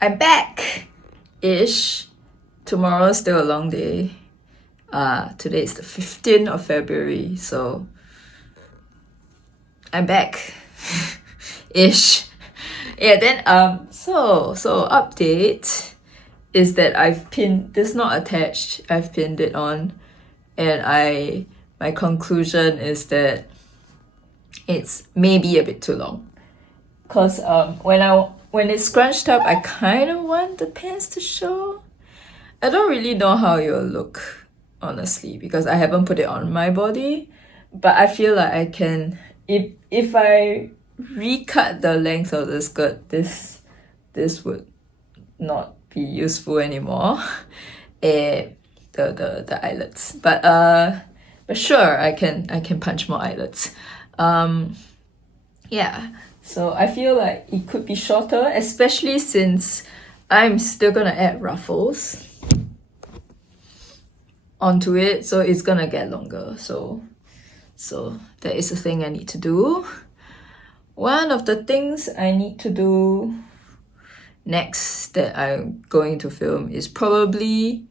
I'm back-ish. Tomorrow's still a long day. Today is the 15th of February, so I'm back-ish. Yeah, then so update is that I've pinned this, not attached, I've pinned it on, and my conclusion is that it's maybe a bit too long. Cause when it's scrunched up, I kind of want the pants to show. I don't really know how it'll look, honestly, because I haven't put it on my body. But I feel like I can, if I recut the length of the skirt, this would not be useful anymore. The eyelets, but sure, I can punch more eyelets. Yeah, so I feel like it could be shorter, especially since I'm still gonna add ruffles onto it, so it's gonna get longer. So that is a thing I need to do. One of the things I need to do next that I'm going to film is probably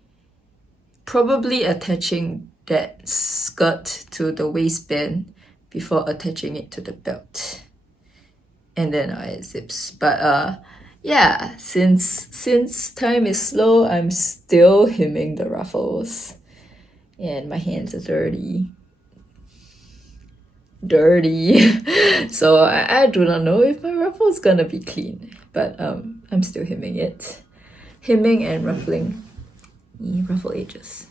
attaching that skirt to the waistband before attaching it to the belt, and then I add zips. But yeah, since time is slow, I'm still hemming the ruffles, and my hands are dirty. So I do not know if my ruffle is gonna be clean, but I'm still hemming and ruffling ruffle edges.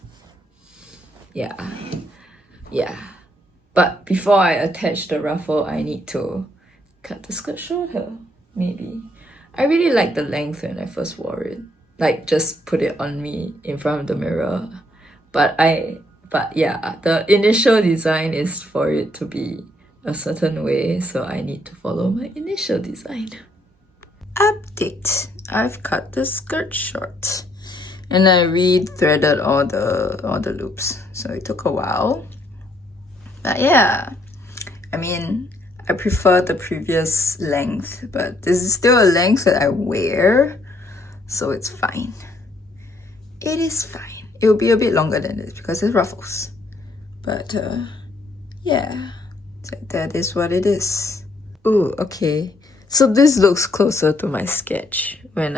Yeah, but before I attach the ruffle, I need to cut the skirt shorter. Maybe I really like the length when I first wore it, like just put it on me in front of the mirror. But yeah, the initial design is for it to be a certain way, so I need to follow my initial design. Update: I've cut the skirt short, and I re-threaded all the loops, so it took a while. But yeah, I mean, I prefer the previous length, but this is still a length that I wear, so it's fine. It is fine. It will be a bit longer than this because it's ruffles. But yeah, that is what it is. Ooh, okay. So this looks closer to my sketch and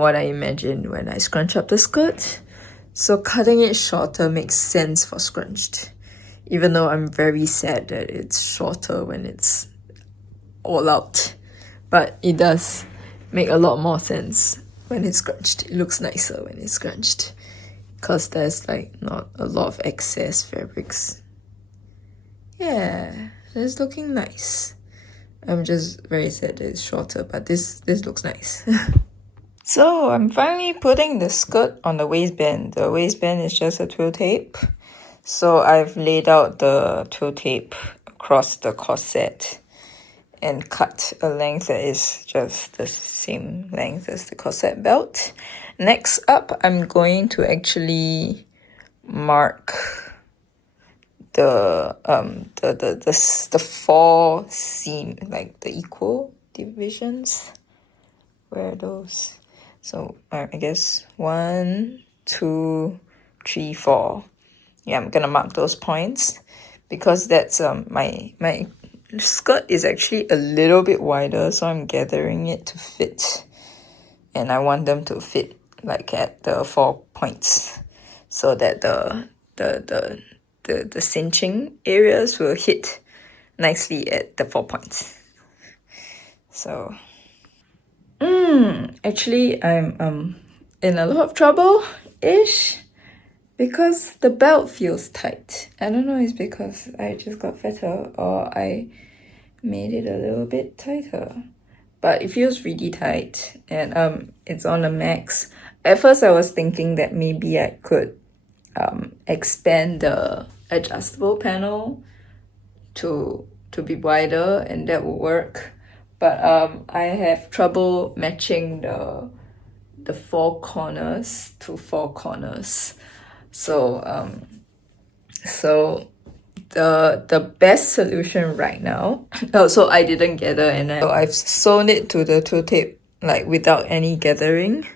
what I imagined when I scrunch up the skirt. So cutting it shorter makes sense for scrunched, even though I'm very sad that it's shorter when it's all out. But it does make a lot more sense when it's scrunched. It looks nicer when it's scrunched because there's like not a lot of excess fabrics. Yeah, it's looking nice. I'm just very sad that it's shorter, but this looks nice. So I'm finally putting the skirt on the waistband. The waistband is just a twill tape. So I've laid out the twill tape across the corset and cut a length that is just the same length as the corset belt. Next up, I'm going to actually mark the four seam, like the equal divisions. Where are those? So I guess 1, 2, 3, 4. Yeah, I'm gonna mark those points because that's my skirt is actually a little bit wider, so I'm gathering it to fit, and I want them to fit like at the 4 points, so that the cinching areas will hit nicely at the 4 points. So actually I'm in a lot of trouble ish because the belt feels tight. I don't know, it's because I just got fatter or I made it a little bit tighter, but it feels really tight, and it's on a max. At first I was thinking that maybe I could expand the adjustable panel to be wider, and that will work, but I have trouble matching the 4 corners to 4 corners. So the best solution right now, so I didn't gather, and so I've sewn it to the twill tape like without any gathering,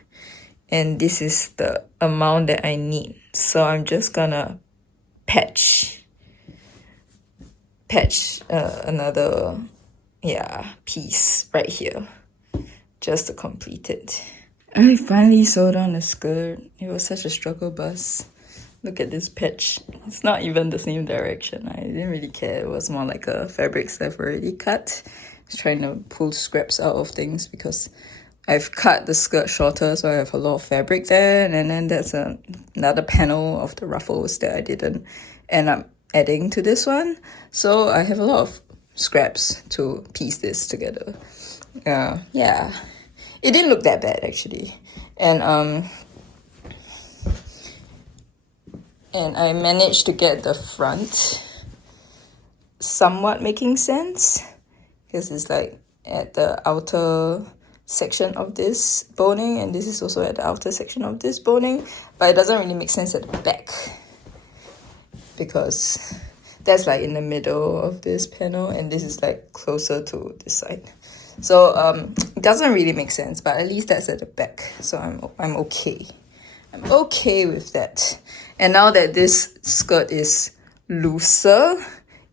and this is the amount that I need. So I'm just gonna patch another piece right here just to complete it. I finally sewed on the skirt. It was such a struggle bus. Look at this patch. It's not even the same direction. I didn't really care. It was more like a fabrics I've already cut. I was trying to pull scraps out of things because I've cut the skirt shorter, so I have a lot of fabric there. And then there's another panel of the ruffles that I didn't end up adding to this one. So I have a lot of scraps to piece this together. Yeah. It didn't look that bad actually. And I managed to get the front somewhat making sense because it's like at the outer section of this boning, and this is also at the outer section of this boning, but it doesn't really make sense at the back because that's like in the middle of this panel and this is like closer to this side. So it doesn't really make sense, but at least that's at the back, so I'm okay. I'm okay with that. And now that this skirt is looser,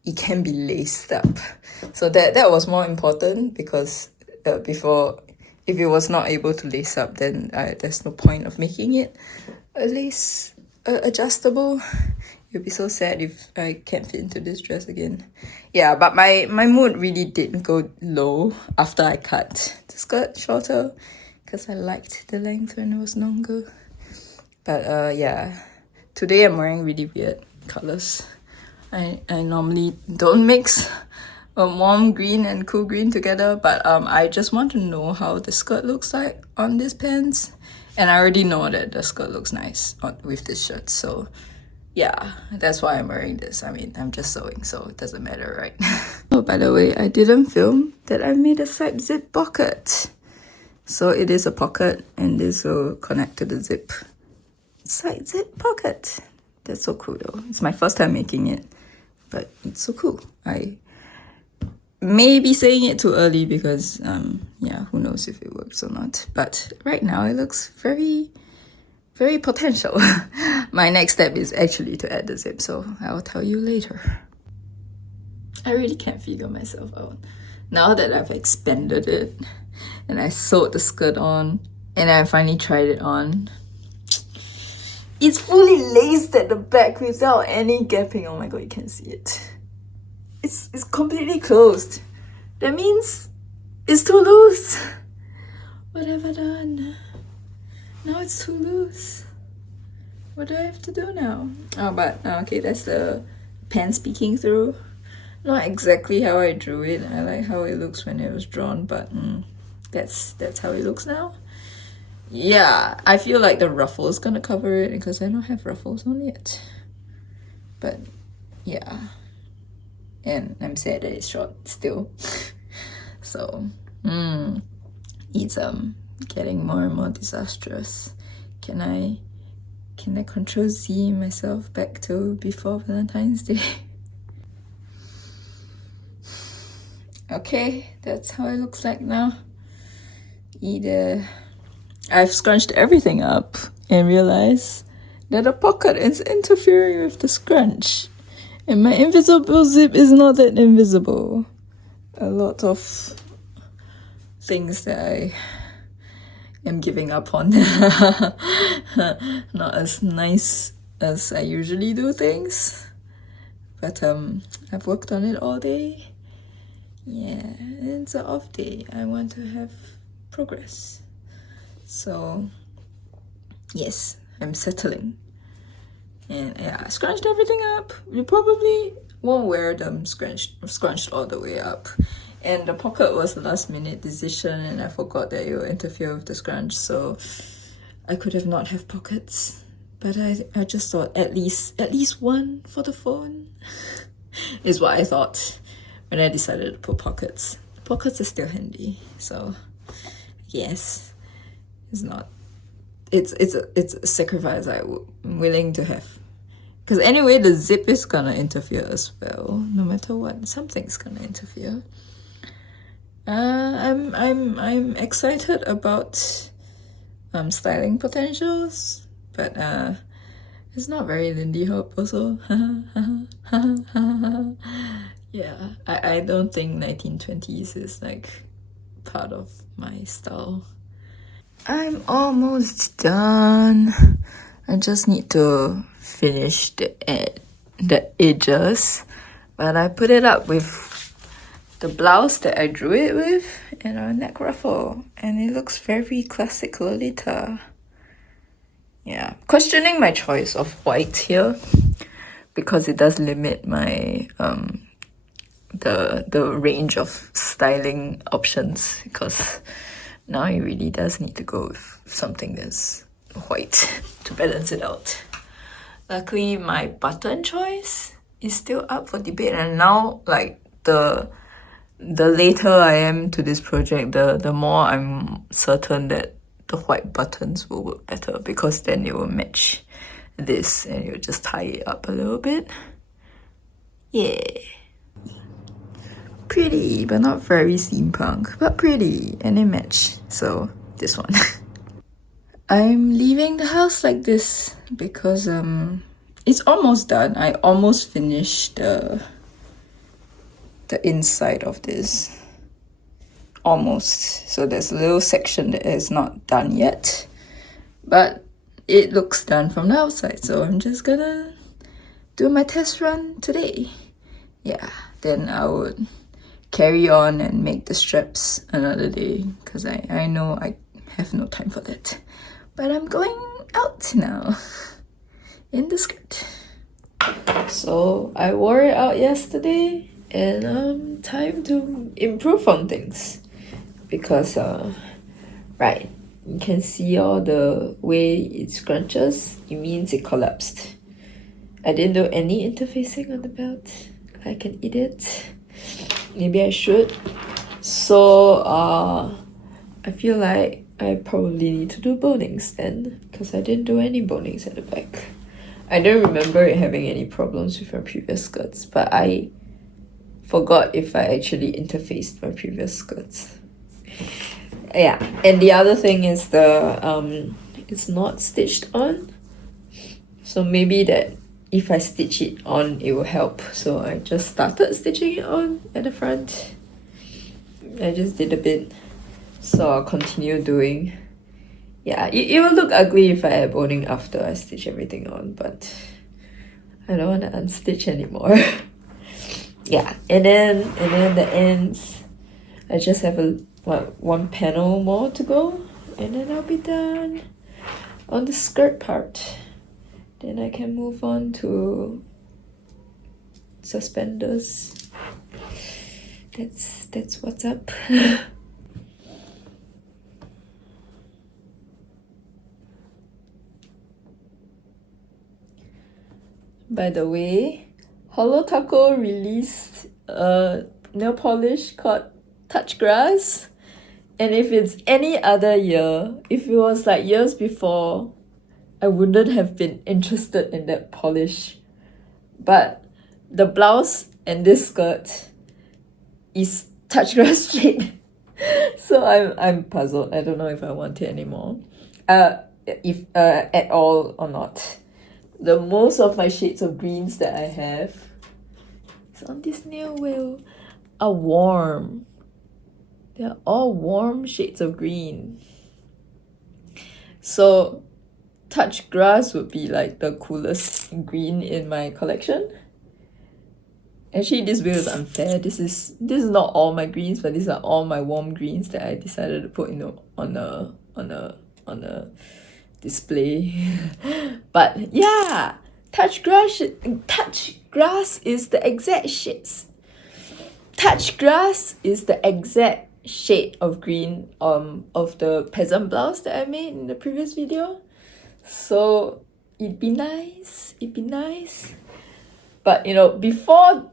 it can be laced up. So that was more important because before, if it was not able to lace up, then there's no point of making it at least adjustable. It would be so sad if I can't fit into this dress again. Yeah, but my mood really didn't go low after I cut the skirt shorter because I liked the length when it was longer. But yeah, today I'm wearing really weird colors. I normally don't mix warm green and cool green together, but I just want to know how the skirt looks like on these pants. And I already know that the skirt looks nice with this shirt, so yeah, that's why I'm wearing this. I mean, I'm just sewing, so it doesn't matter, right? Oh, by the way, I didn't film that I made a side zip pocket. So it is a pocket, and this will connect to the zip. Side zip pocket. That's so cool though. It's my first time making it, but it's so cool. I may be saying it too early because, yeah, who knows if it works or not. But right now it looks very, very potential. My next step is actually to add the zip, so I'll tell you later. I really can't figure myself out. Now that I've expanded it and I sewed the skirt on and I finally tried it on, it's fully laced at the back without any gapping. Oh my god, you can see it. It's completely closed. That means it's too loose. What have I done? Now it's too loose. What do I have to do now? Oh, but okay, that's the pants peeking through. Not exactly how I drew it. I like how it looks when it was drawn, but that's how it looks now. Yeah, I feel like the ruffle is gonna cover it because I don't have ruffles on yet. But yeah, and I'm sad that it's short still. So it's getting more and more disastrous. Can I Control Z myself back to before Valentine's Day? Okay, that's how it looks like now. I've scrunched everything up and realized that the pocket is interfering with the scrunch. And my invisible zip is not that invisible. A lot of things that I am giving up on. Not as nice as I usually do things. But I've worked on it all day. Yeah, it's an off day. I want to have progress. So yes, I'm settling. And yeah, I scrunched everything up. You probably won't wear them scrunched all the way up. And the pocket was a last minute decision and I forgot that it will interfere with the scrunch, so I could have not have pockets. But I just thought at least one for the phone is what I thought when I decided to put pockets. Pockets are still handy, so yes. It's a sacrifice I'm willing to have. Because anyway, the zip is gonna interfere as well. No matter what, something's gonna interfere. I'm excited about styling potentials, but it's not very Lindy Hop also. Yeah, I don't think 1920s is like part of my style. I'm almost done. I just need to finish the edges, but I put it up with the blouse that I drew it with and a neck ruffle, and it looks very classic Lolita. Yeah, questioning my choice of white here because it does limit my the range of styling options, because now it really does need to go with something that's white to balance it out. Luckily, my button choice is still up for debate, and now like the later I am to this project, the more I'm certain that the white buttons will work better, because then it will match this and you'll just tie it up a little bit. Yeah. Pretty, but not very steampunk, but pretty, and they match. So this one. I'm leaving the house like this because it's almost done. I almost finished the inside of this. Almost. So there's a little section that is not done yet, but it looks done from the outside. So I'm just gonna do my test run today. Yeah, then I would carry on and make the straps another day, because I know I have no time for that. But I'm going out now in the skirt. So I wore it out yesterday, and time to improve on things, because right, you can see all the way it scrunches. It means it collapsed. I didn't do any interfacing on the belt like an idiot. Maybe I should. So I feel like I probably need to do bonings then, because I didn't do any bonings at the back. I don't remember it having any problems with my previous skirts, but I forgot if I actually interfaced my previous skirts. Yeah, and the other thing is it's not stitched on, so maybe that if I stitch it on, it will help. So I just started stitching it on at the front. I just did a bit, so I'll continue doing. Yeah, it will look ugly if I add boning after I stitch everything on, but I don't want to unstitch anymore. Yeah, and then the ends, I just have one panel more to go, and then I'll be done on the skirt part. Then I can move on to suspenders. That's what's up. By the way, Hollow Taco released a nail polish called Touch Grass. And if it's any other year, if it was like years before, I wouldn't have been interested in that polish. But the blouse and this skirt is Touch Grass shade. So I'm puzzled. I don't know if I want it anymore. If at all or not. The most of my shades of greens that I have is on this nail wheel are warm. They're all warm shades of green. So Touch Grass would be like the coolest green in my collection. Actually, this wheel is unfair. This is not all my greens, but these are all my warm greens that I decided to put on a display. But yeah, Touch Grass is the exact shades. Touch Grass is the exact shade of green of the peasant blouse that I made in the previous video. So it'd be nice. But you know, before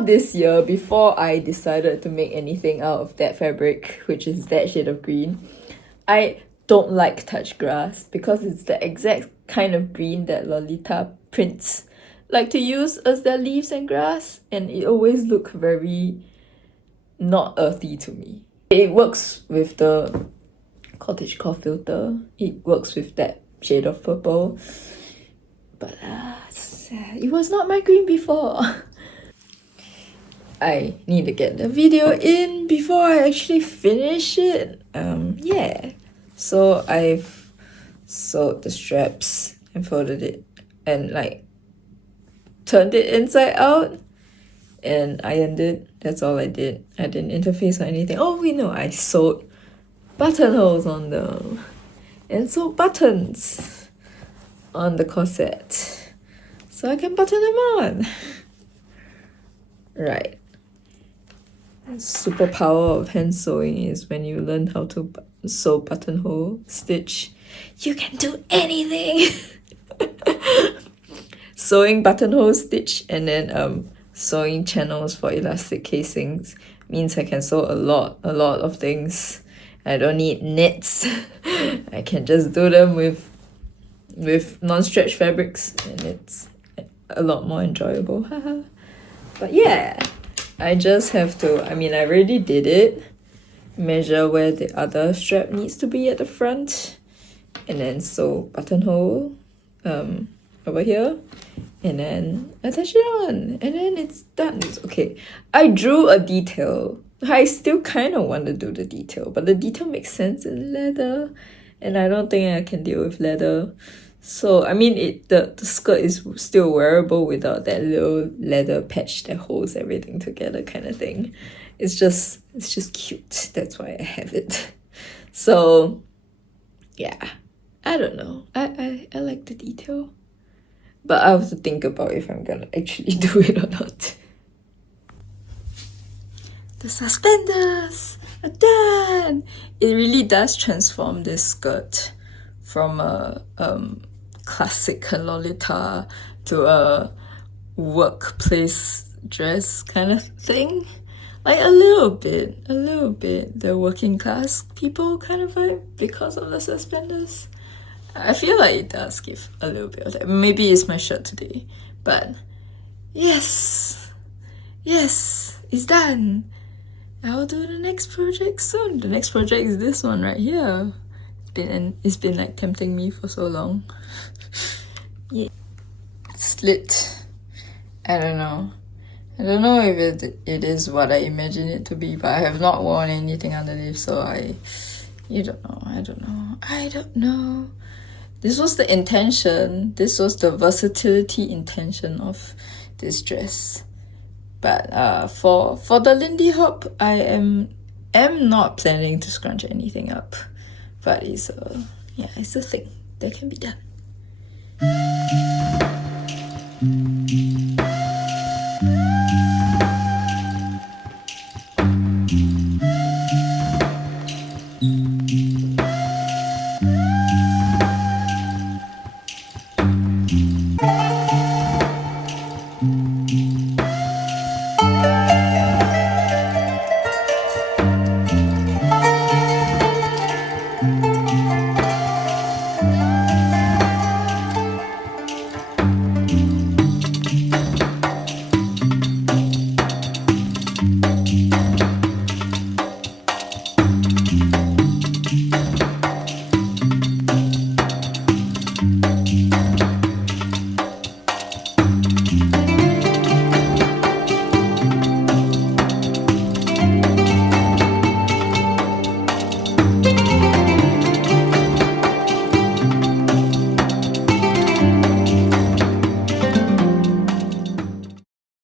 this year, before I decided to make anything out of that fabric, which is that shade of green, I don't like Touch Grass because it's the exact kind of green that Lolita prints like to use as their leaves and grass, and it always look very not earthy to me. It works with the cottagecore filter. It works with that shade of purple. But it was not my green before. I need to get the video in before I actually finish it. Yeah. So I've sewed the straps and folded it and like turned it inside out and ironed it. That's all I did. I didn't interface or anything. Oh wait, no, I sewed buttonholes on them and sewed buttons on the corset so I can button them on. Right. Superpower of hand sewing is when you learn how to sew buttonhole stitch, you can do anything. Sewing buttonhole stitch and then sewing channels for elastic casings means I can sew a lot of things. I don't need knits. I can just do them with non-stretch fabrics and it's a lot more enjoyable. But yeah, I just have to, I mean, I already did it. Measure where the other strap needs to be at the front. And then sew buttonhole over here. And then attach it on. And then it's done. It's okay. I drew a detail. I still kind of want to do the detail. But the detail makes sense in leather. And I don't think I can deal with leather. So, I mean, the skirt is still wearable without that little leather patch that holds everything together kind of thing. It's just cute. That's why I have it. So, yeah. I don't know. I like the detail. But I have to think about if I'm gonna actually do it or not. The suspenders are done! It really does transform this skirt from a classic Lolita to a workplace dress kind of thing. Like a little bit, the working class people kind of vibe because of the suspenders. I feel like it does give a little bit of that. Maybe it's my shirt today, but yes, it's done. I'll do the next project soon. The next project is this one right here. It's been like tempting me for so long. Yeah. Slit. I don't know if it is what I imagine it to be, but I have not worn anything underneath, so I don't know. This was the intention. This was the versatility intention of this dress. But for the Lindy Hop, I am not planning to scrunch anything up. But it's a thing that can be done.